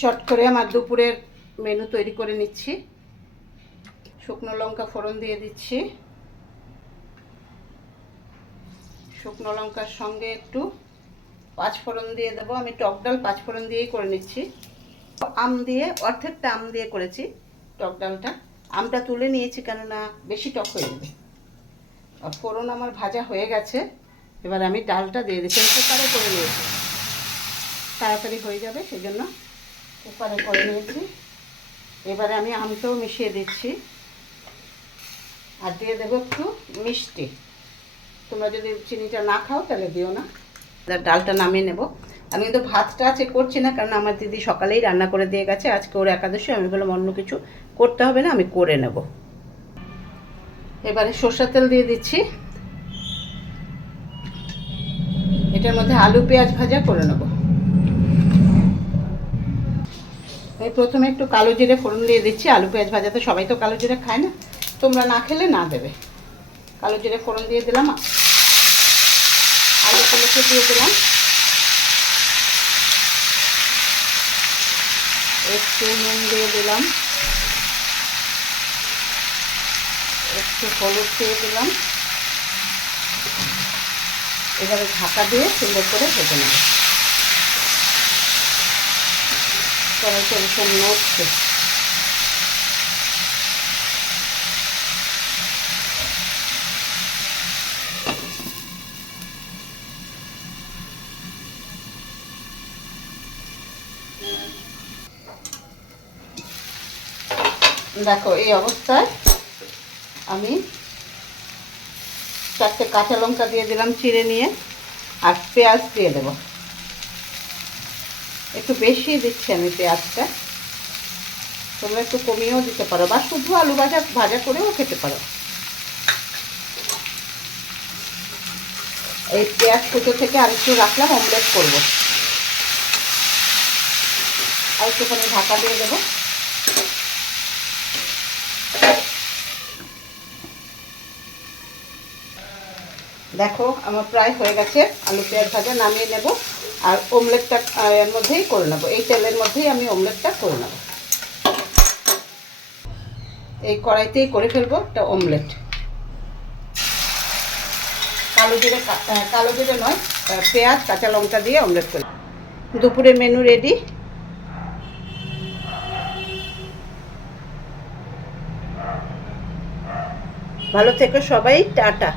চট করে আমার দুপুরের মেনু তৈরি করে নিচ্ছি। শুকনো লঙ্কা ফোড়ন দিয়ে দিচ্ছি। শুকনো লঙ্কার সঙ্গে একটু পাঁচফোড়ন দিয়ে দেবো। আমি টক ডাল পাঁচফোড়ন দিয়েই করে নিচ্ছি। আম দিয়ে, অর্ধেকটা আম দিয়ে করেছি টক ডালটা। আমটা তুলে নিয়েছি কেননা বেশি টক হয়ে যাবে। আর ফোড়ন আমার ভাজা হয়ে গেছে, এবার আমি ডালটা দিয়ে দিচ্ছি। কুকারে করে নিয়েছি, তাড়াতাড়ি হয়ে যাবে সেই জন্য কুকারে করে নিয়েছি। এবারে আমি আমটাও মিশিয়ে দিচ্ছি আর দিয়ে দেবো একটু মিষ্টি। তোমরা যদি চিনিটা না খাও তাহলে দিও না। ডালটা নামিয়ে নেব। আমি কিন্তু ভাতটা আজকে করছি না, কারণ আমার দিদি সকালেই রান্না করে দিয়ে গেছে। আজকে ওর একাদশী, আমি বললাম অন্য কিছু করতে হবে না, আমি করে নেব। এবারে সরষের তেল দিয়ে দিচ্ছি। এটার মধ্যে আলু পেঁয়াজ ভাজা করে নেব। আমি প্রথমে একটু কালো জিরে ফোড়ন দিয়ে দিচ্ছি। আলু পেঁয়াজ ভাজাতে সবাই তো কালো জিরে খায় না, তোমরা না খেলে না দেবে। কালো জিরে ফোড়ন দিয়ে দিলাম, আলুগুলোকে দিয়ে দিলাম, একটু নুন দিয়ে দিলাম, একটু হলুদ দিয়ে দিলাম। এবারে ঢাকা দিয়ে সুন্দর করে ভেজে নেব। কড়াইটা ভীষণ নড়ছে। দেখো এই অবস্থায় আমি 4টে কাঁচা লঙ্কা দিয়ে দিলাম চিড়ে নিয়ে, আর পেঁয়াজ দিয়ে দেব। একটু বেশি দিচ্ছি আমি পেঁয়াজটা, তোমরা একটু কমিয়েও দিতে পারো বা শুধু আলু ভাজা করেও খেতে পারো। এই পেঁয়াজ কুচো থেকে আরেকটু রাখলাম, অমলেট করবো। আর একটুখানি ঢাকা দিয়ে দেবো। দেখো আমার প্রায় হয়ে গেছে আলু পেঁয়াজ ভাজা, নামিয়ে নেব। আর অমলেটটা এর মধ্যেই করে নেবো, এই তেলের মধ্যেই আমি অমলেটটা করে নেব। এই কড়াইতেই করে ফেলবো একটা অমলেট। কালো জিরে নয়, পেঁয়াজ কাঁচা লঙ্কা দিয়ে অমলেট করি। দুপুরের মেনু রেডি। ভালো থেকো সবাই, টাটা।